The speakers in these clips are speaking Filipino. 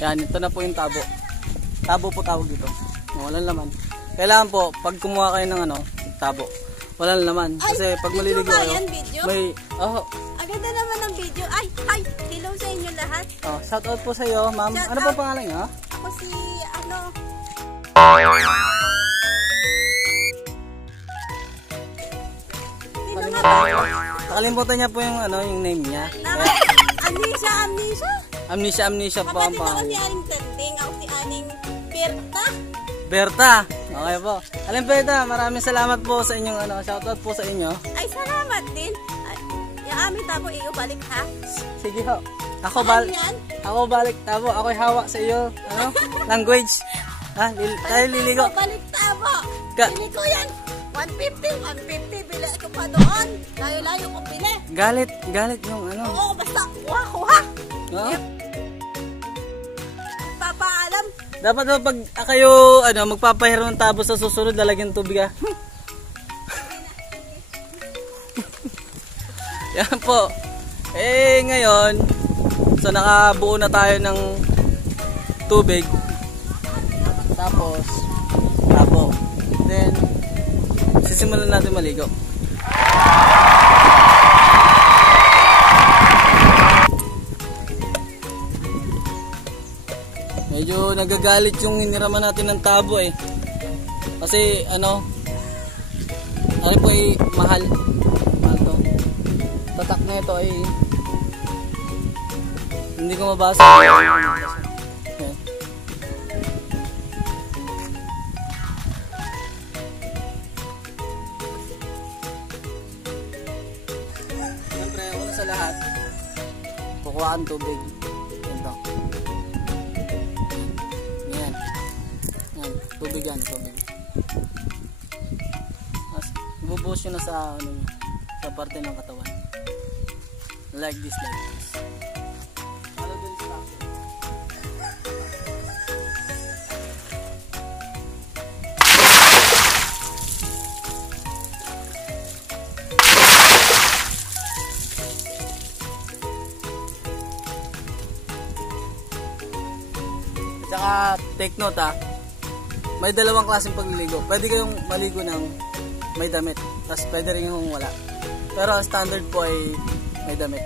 Yan, ito na po yung tabo. Tabo po tawag dito. Walang laman. Kailangan po, pag kumuha kayo ng tabo, walang laman. Kasi pag maliligo kayo, may... Oh, ang ganda naman ng video. Ay, hi! Hello sa inyo lahat. Oh, shout out po sa iyo, ma'am. Ano po pangalan niyo? Ako si, Nakalimutan niya po yung yung name niya. Amnesia po ang pangalan. Kapatid ako si Aling Tending. Ako si Aling Berta. Berta. Okay po. Aling Berta, maraming salamat po sa inyong shoutout po sa inyo. Ay, salamat din. Yung aming tabo, balik ha. Sige ho. Ako balik tabo. Ako'y hawa sa iyo. Language. Tayo liligo. Balik tabo. Bili ko yan. 150. Bili ko pa doon. Layo-layo ko bili. Galit yung Oo, basta kuha. Yep. Papaalam. Dapat pag kayo magpapahiro ng tabo sa susunod, lalagyan tubig ha. Yan po. Ngayon, so nakabuo na tayo ng tubig. Tapos tabo. Then sisimulan natin maligo. Medyo nagagalit yung hiniraman natin ng tabo kasi po ay mahal to. Tatak na ito ay hindi ko mabasa. Siyempre, una sa lahat, kukuha ang tubig. Ito. Yan. Tubig yan. Mas, ibubuhos nyo na sa parte ng katawan. Like this. Tsaka take note may dalawang klaseng pagliligo. Pwede kayong maligo ng may damit, tapos pwede rin yung wala. Pero ang standard po ay may damit.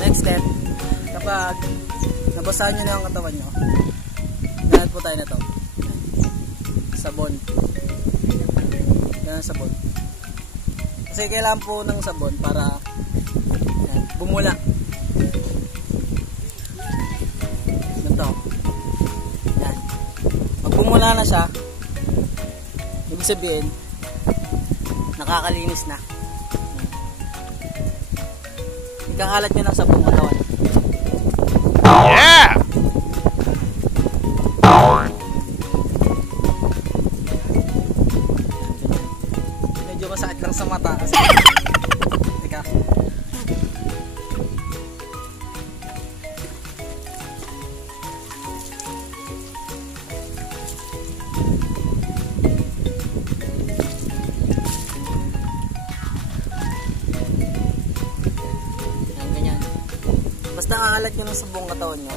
Next step, kapag nabasahan nyo na ang katawan nyo, ganyan po tayo na to. Sabon. Ganyan sabon. Kasi kailangan po ng sabon para bumula. Ganito. Yan. Pag bumula na siya, ibig sabihin, nakakalinis na. Ikakalat nyo ng sabon katawan. Yeah! Medyo masakit lang sa mata kasi teka. Basta kakalat nyo ng sabong katawan nyo.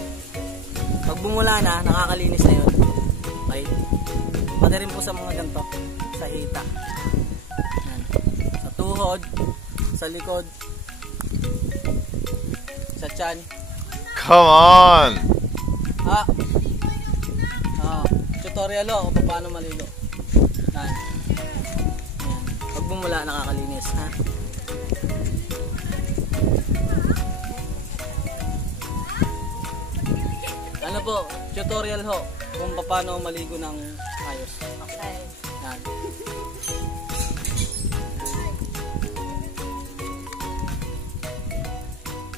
Pag bumula na, nakakalinis na yun. Okay? Pati rin po sa mga ganito. Sa hita. Yan. Sa tuhod. Sa likod. Sa tiyan. Come on! Tutorial kung paano maligo. Yan. Pag bumula, nakakalinis. Po, tutorial kung paano maligo ng ayos. Okay. Yan.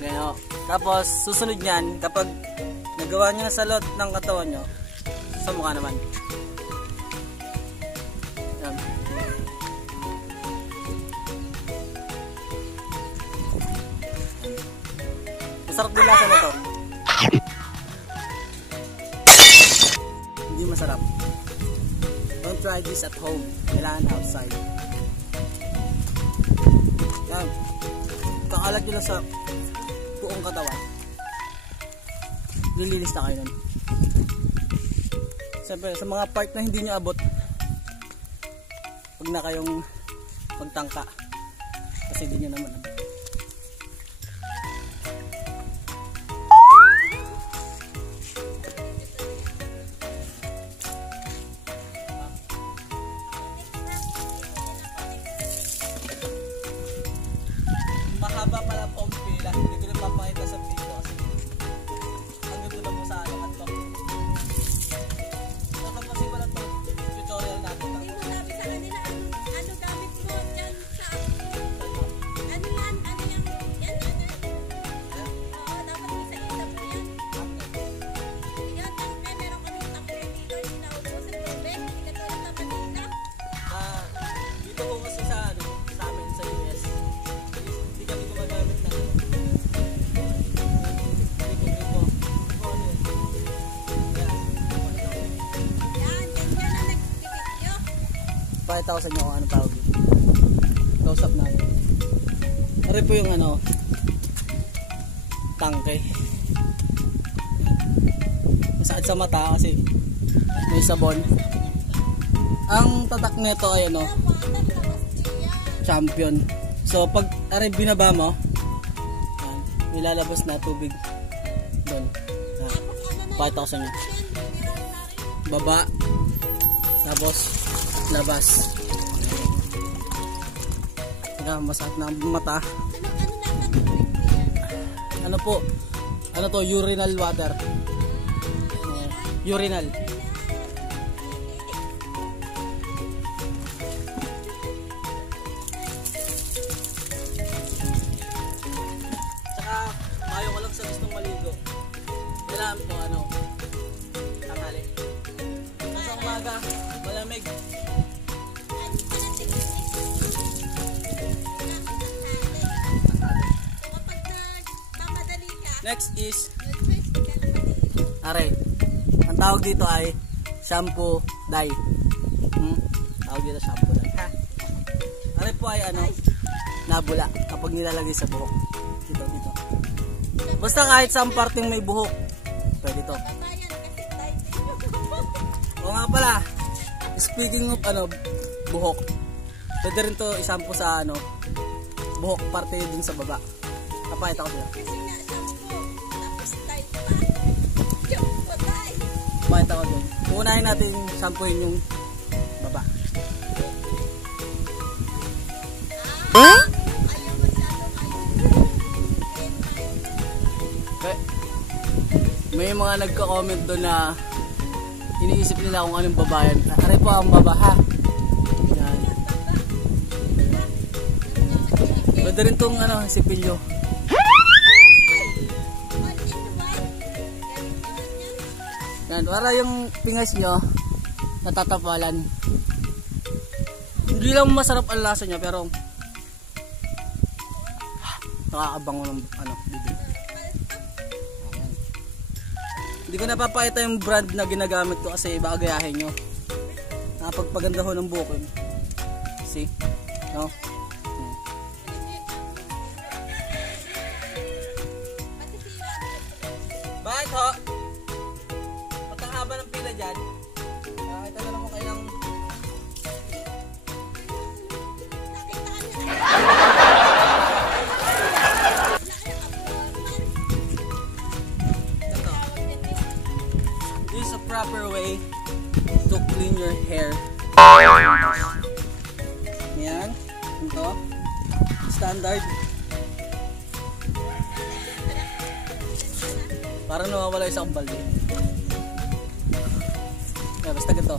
Ganyan Tapos, susunod niyan, kapag nagawa nyo na sa lot ng katawan nyo, sa mukha naman. Yan. Masarap din lasa na to. Hindi masarap. Don't try this at home. Kailangan outside. Yan. Kakalat nyo lang sa buong katawan. Lilinis na kayo nun. Siyempre, sa mga part na hindi nyo abot, huwag na kayong magtangka. Kasi hindi nyo naman abot. Mahaba pala po ang pila. Hindi ko na papakita sa video kasi ang ganda na mo sa ano kanto. Tatapasin ko lang ito. Tutorial natin. Hindi mo sabi sa kanila ano gamit mo dyan sa ano yan, ano yan. Oo, dapat isa-isa mo yan. Yan, meron kaming takler dito, hindi naubos ang tubig. Hindi katulad sa Manila. Dito ko kasi sa amin sa US. Hindi kami gumagamit ng Yan, ganyan na nag-video. 5,000 yung ano tawag dito. Close up na. Pare po yung ano tangke. Masakit sa mata kasi may sabon. Ang tatak nito ay ano, Champion. So pag aray binaba mo, yan, may lalabas na tubig doon. 5,000 yun. Baba, tapos labas. Kaya masakit na ang mata. Ano po? Ano to? Urinal water. Urinal. Tsaka mayo ko lang sa gustong maligo. Kailangan po ano? Tanghali. Sa umaga, malamig. Next is aray. Ang tawag dito ay shampoo dye. Tawag dito shampoo dye. Ha? Aray po ay ano? Nabula kapag nilalagay sa buhok. Dito. Basta kahit sa parting may buhok. Pwede to. O nga pala. Speaking of ano, buhok. Pwede rin to ishampoo sa ano, buhok parte dun sa baba. Kapahit ako dito. Bakit ako dun? Uunahin natin shampooin yung baba. Okay. May mga nagka-comment doon na iniisip nila kung anong babayan. Aray po ang baba ha. Yan. Pwede rin itong ano, sipilyo. Yan, para yung pingas nyo natatapalan. Hindi lang masarap ang lasa niya pero nakakabango ng ano, bibig. Ayan. Hindi ko napapakita yung brand na ginagamit ko kasi baka gayahin nyo. Nakapagpaganda ho ng buhok yun. See? No? Bakit ho? Haba ng pila dyan. Ito na lang mo kailang this is a proper way to clean your hair. Yan. Ito. Standard. Para nawawala isang balde. Basta ganito.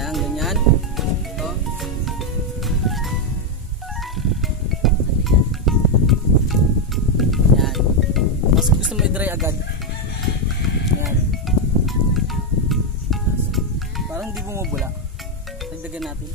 Yan, ganyan. Ito. Yan. Mas gusto mo i-dry agad. Yan. Parang hindi bumubula. Dagdagan natin.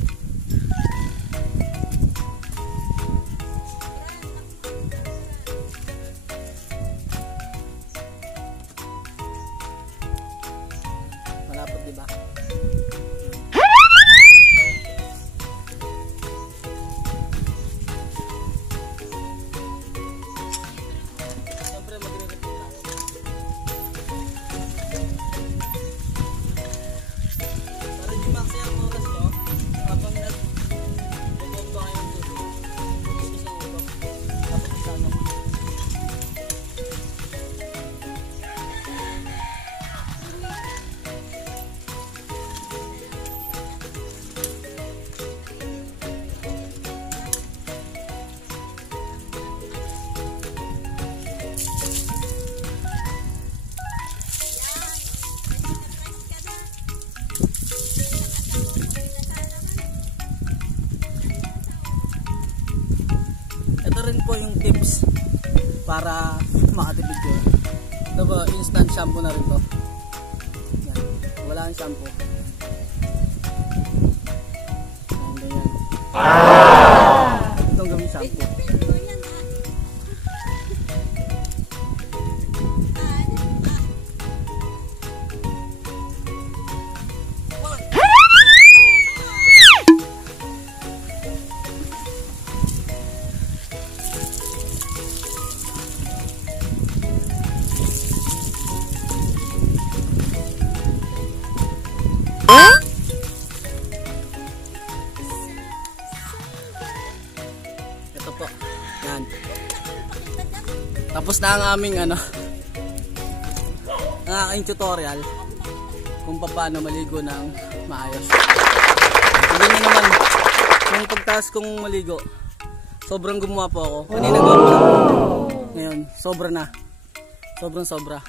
rin po yung tips para makatipid ko. Ito po, instant shampoo na rin to. Yan. Wala ang shampoo. Yan, ganyan. Itong gawing shampoo. Ito po. Yan. Tapos na ang aming ang aking tutorial kung paano maligo ng maayos. Tignan nyo naman yung pagtaas kong maligo. Sobrang gumawa po ako. Kanina gumawa. Ngayon, sobra na. Sobrang sobra.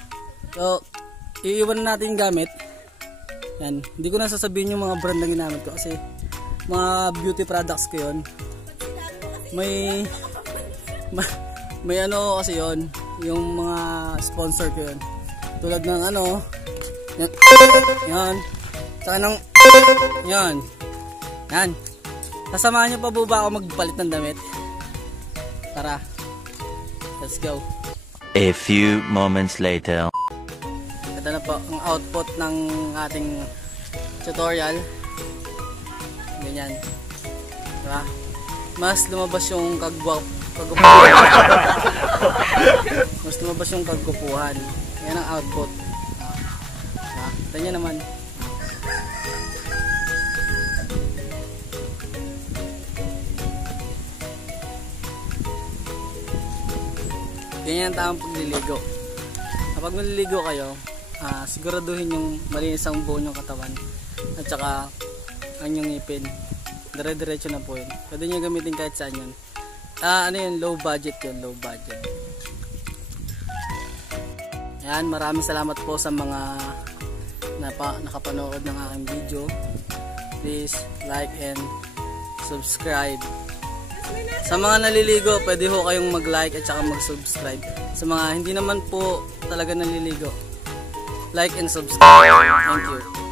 So, iiwan natin yung gamit. Yan. Hindi ko na sasabihin yung mga brand na ginamit ko kasi mga beauty products ko yun. May ano kasi yun, yung mga sponsor ko yun. Tulad ng yan. Yan. Saka ng yan. Yan. Sasamahan nyo pa po ba ako magpalit ng damit? Tara. Let's go. A few moments later. Ito na po ang output ng ating tutorial. Ganyan. Diba? Mas lumabas yung kagupuhan. Mas lumabas yung kagupuhan. Yan ang output. Diba? Ito nyo naman. Ganyan ang tamang pagliligo. Kapag maliligo kayo, siguraduhin yung malinis ang buo yung katawan at saka ang yung ngipin. Dire-diretso na po yun. Pwede nyo gamitin kahit saan yun. Ano yun? Low budget yun. Low budget. Ayan, maraming salamat po sa mga nakapanood ng aking video. Please like and subscribe. Sa mga naliligo, pwede ho kayong mag-like at saka mag-subscribe. Sa mga hindi naman po talaga naliligo, like and subscribe. Thank you.